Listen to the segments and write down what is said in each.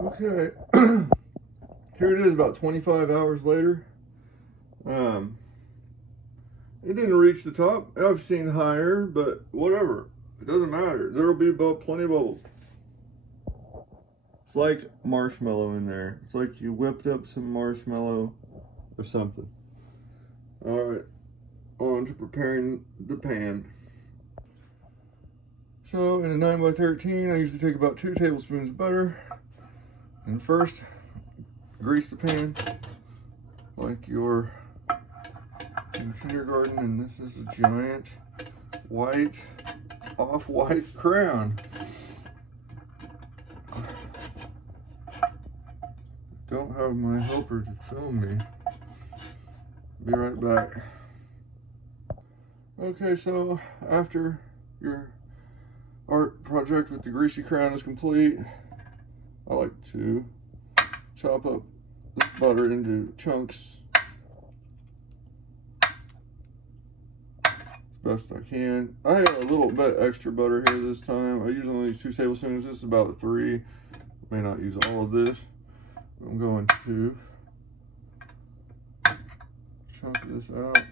Okay, here it is about 25 hours later. It didn't reach the top. I've seen higher, but whatever. It doesn't matter. There'll be plenty of bubbles. It's like marshmallow in there. It's like you whipped up some marshmallow or something. All right, on to preparing the pan. So in a 9x13, I usually take about 2 tablespoons of butter. And first, grease the pan like you're in kindergarten, and this is a giant white, off-white crown. Don't have my helper to film me. Be right back. Okay, so after your art project with the greasy crown is complete, I like to chop up this butter into chunks as best I can. I have a little bit extra butter here this time. I usually only use 2 tablespoons. This is about 3. May not use all of this. I'm going to chunk this out,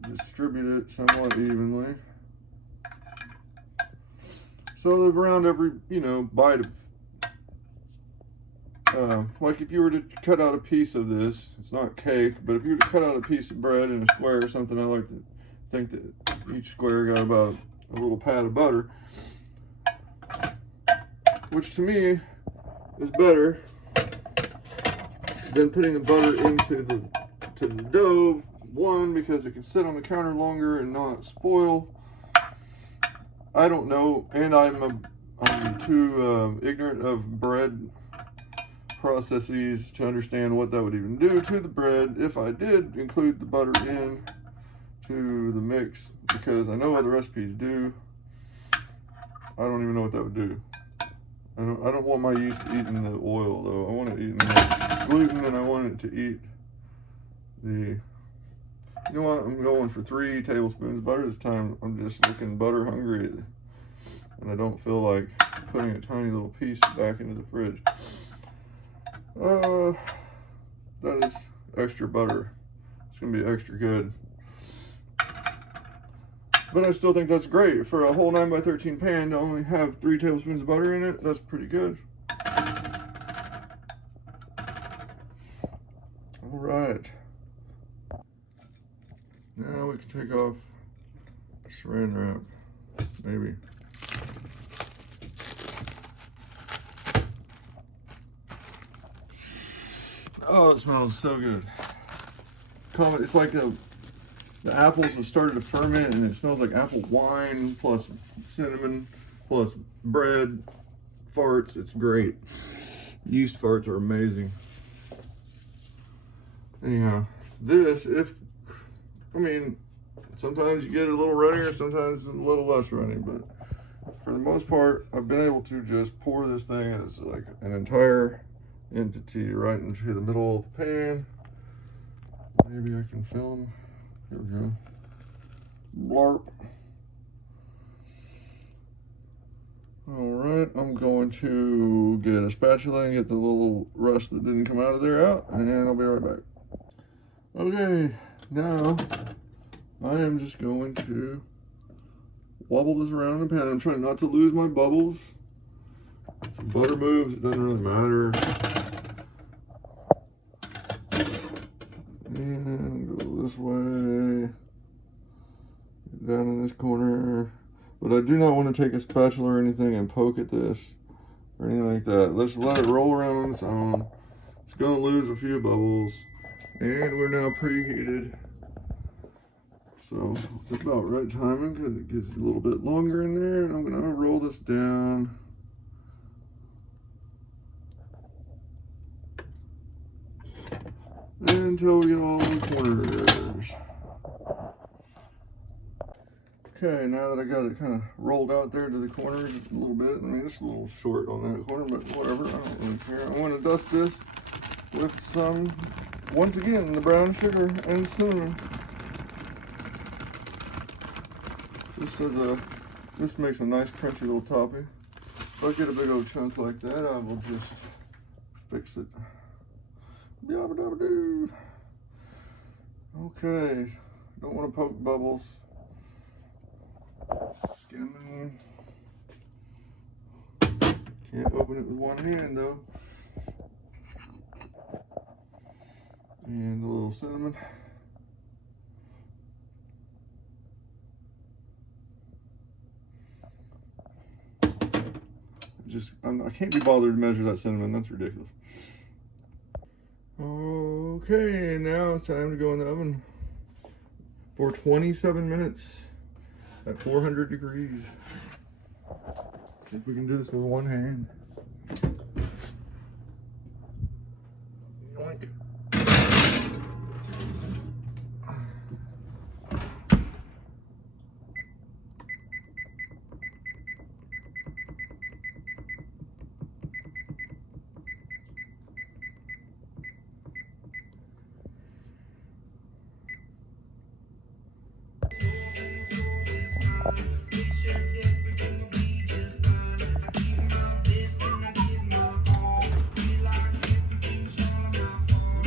distribute it somewhat evenly. So around every, bite of, like if you were to cut out a piece of this, it's not cake, but if you were to cut out a piece of bread in a square or something, I like to think that each square got about a little pat of butter, which to me is better than putting the butter into the dough. One, because it can sit on the counter longer and not spoil. I don't know, and I'm too ignorant of bread processes to understand what that would even do to the bread if I did include the butter in to the mix, because I know other recipes do. I don't even know what that would do. I don't want my yeast to eat in the oil, though. I want it eating the gluten, and I want it to eat the... You know what? I'm going for 3 tablespoons of butter this time. I'm just looking butter hungry, and I don't feel like putting a tiny little piece back into the fridge. That is extra butter. It's gonna be extra good. But I still think that's great. For a whole 9x13 pan to only have 3 tablespoons of butter in it, that's pretty good. All right. Now we can take off the saran wrap, maybe. Oh, it smells so good. It's like the apples have started to ferment, and it smells like apple wine plus cinnamon plus bread farts. It's great. Yeast farts are amazing. Anyhow, sometimes you get a little runnier, sometimes a little less runny, but for the most part, I've been able to just pour this thing as like an entire entity right into the middle of the pan. Maybe I can film. Here we go. Blarp. All right, I'm going to get a spatula and get the little rust that didn't come out of there out, and I'll be right back. Okay, now I am just going to wobble this around in the pan. I'm trying not to lose my bubbles. If the butter moves, it doesn't really matter. And go this way, down in this corner. But I do not want to take a spatula or anything and poke at this or anything like that. Let's let it roll around on its own. It's going to lose a few bubbles. And we're now preheated. So it's about right timing because it gets a little bit longer in there. And I'm going to roll this down. Until we get all the corners. Okay, now that I got it kind of rolled out there to the corners a little bit, I mean, it's a little short on that corner, but whatever, I don't really care. I want to dust this with some, once again, the brown sugar and cinnamon. This makes a nice crunchy little topping. If I get a big old chunk like that, I will just fix it. Yabba-dabba-doo. Okay, don't want to poke bubbles. Skimming. Can't open it with one hand though. And a little cinnamon. I can't be bothered to measure that cinnamon. That's ridiculous. Okay, now it's time to go in the oven for 27 minutes at 400 degrees. See if we can do this with one hand. Yoink.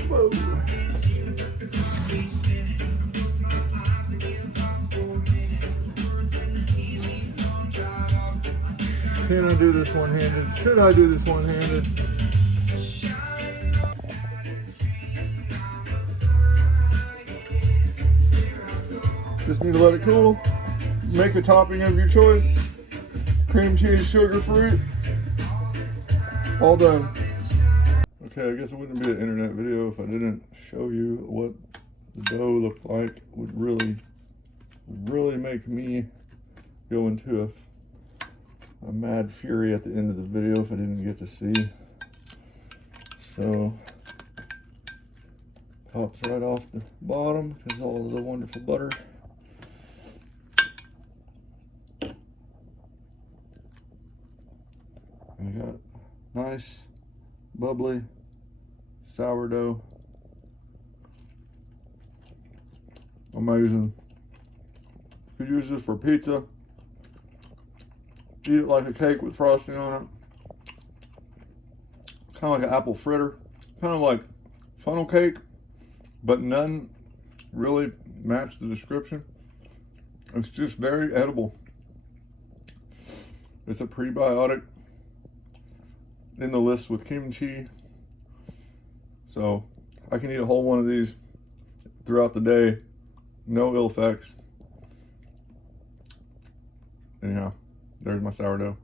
Whoa. Can I do this one-handed? Should I do this one-handed? Just need to let it cool. Make a topping of your choice. Cream cheese, sugar, fruit. All done. Okay, I guess it wouldn't be an internet video if I didn't show you what the dough looked like. Would really make me go into a mad fury at the end of the video if I didn't get to see. So, pops right off the bottom because all of the wonderful butter. And I got nice, bubbly sourdough. Amazing. You could use this for pizza. Eat it like a cake with frosting on it. Kind of like an apple fritter. Kind of like funnel cake, but none really match the description. It's just very edible. It's a prebiotic in the list with kimchi. So I can eat a whole one of these throughout the day. No ill effects. Anyhow, there's my sourdough.